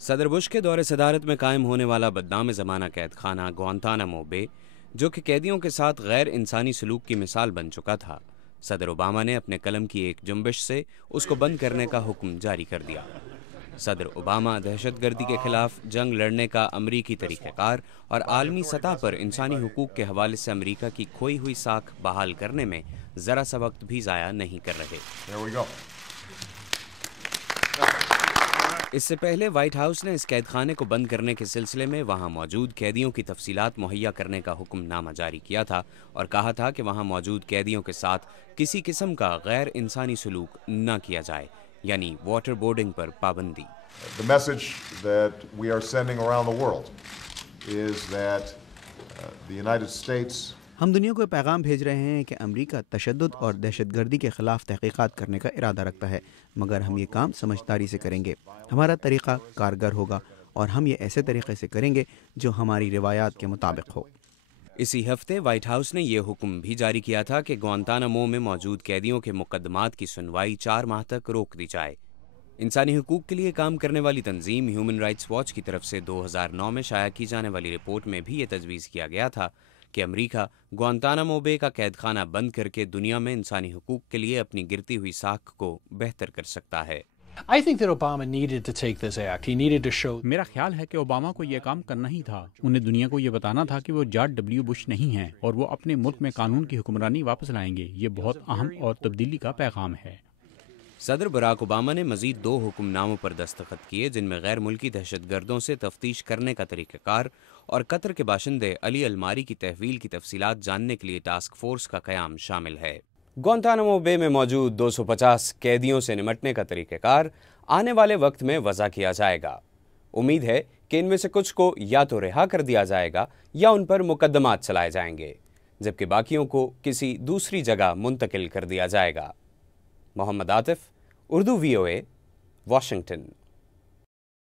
सदर बुश के दौरे सदारत में कायम होने वाला बदनाम ज़माना कैद खाना ग्वांतानामो बे, जो कि कैदियों के साथ गैर इंसानी सलूक की मिसाल बन चुका था, सदर ओबामा ने अपने कलम की एक जुम्बिश से उसको बंद करने का हुक्म जारी कर दिया। सदर ओबामा दहशतगर्दी के खिलाफ जंग लड़ने का अमरीकी तरीक़ेकार और आलमी सतह पर इंसानी हुकूक के हवाले से अमरीका की खोई हुई साख बहाल करने में ज़रा सा वक्त भी ज़ाया नहीं कर रहे। इससे पहले व्हाइट हाउस ने इस कैद खाने को बंद करने के सिलसिले में वहां मौजूद कैदियों की तफसीलात मुहैया करने का हुक्मनामा जारी किया था और कहा था कि वहां मौजूद कैदियों के साथ किसी किस्म का गैर इंसानी सलूक न किया जाए, यानी वाटर बोर्डिंग पर पाबंदी। The message that we are sending around the world is that the United States हम दुनिया को पैगाम भेज रहे हैं कि अमेरिका तशद्दुद और दहशतगर्दी के ख़िलाफ़ तहक़ीक़ात करने का इरादा रखता है, मगर हम ये काम समझदारी से करेंगे। हमारा तरीक़ा कारगर होगा और हम ये ऐसे तरीक़े से करेंगे जो हमारी रिवायात के मुताबिक हो। इसी हफ्ते व्हाइट हाउस ने यह हुक्म भी जारी किया था कि ग्वांतानामो में मौजूद कैदियों के मुकदमात की सुनवाई 4 माह तक रोक दी जाए। इंसानी हुकूक के लिए काम करने वाली तंजीम ह्यूमन राइट्स वॉच की तरफ से 2009 में शाया की जाने वाली रिपोर्ट में भी ये तजवीज़ किया गया था कि अमेरिका ग्वांतानामो बे का कैद खाना बंद करके दुनिया में इंसानी हुकूक के लिए अपनी गिरती हुई साख को बेहतर कर सकता है। मेरा ख्याल है कि ओबामा को यह काम करना ही था। उन्हें दुनिया को यह बताना था कि वो जॉर्ज डब्ल्यू बुश नहीं हैं और वो अपने मुल्क में कानून की हुक्मरानी वापस लाएंगे। ये बहुत अहम और तब्दीली का पैगाम है। सदर बराक ओबामा ने मजीद 2 हुक्मनामों पर दस्तखत किए, जिनमें गैर मुल्की दहशतगर्दों से तफ्तीश करने का तरीक़ाकार और कतर के बाशिंदे अली अलमारी की तहवील की तफसीलात जानने के लिए टास्क फोर्स का क़याम शामिल है। ग्वांतानामो बे में मौजूद 250 कैदियों से निमटने का तरीक़ाकार आने वाले वक्त में वज़ा किया जाएगा। उम्मीद है कि इनमें से कुछ को या तो रिहा कर दिया जाएगा या उन पर मुकदमात चलाए जाएंगे, जबकि बाकियों को किसी दूसरी जगह मुंतकिल कर दिया जाएगा। Mohammad Atif, Urdu VOA, Washington.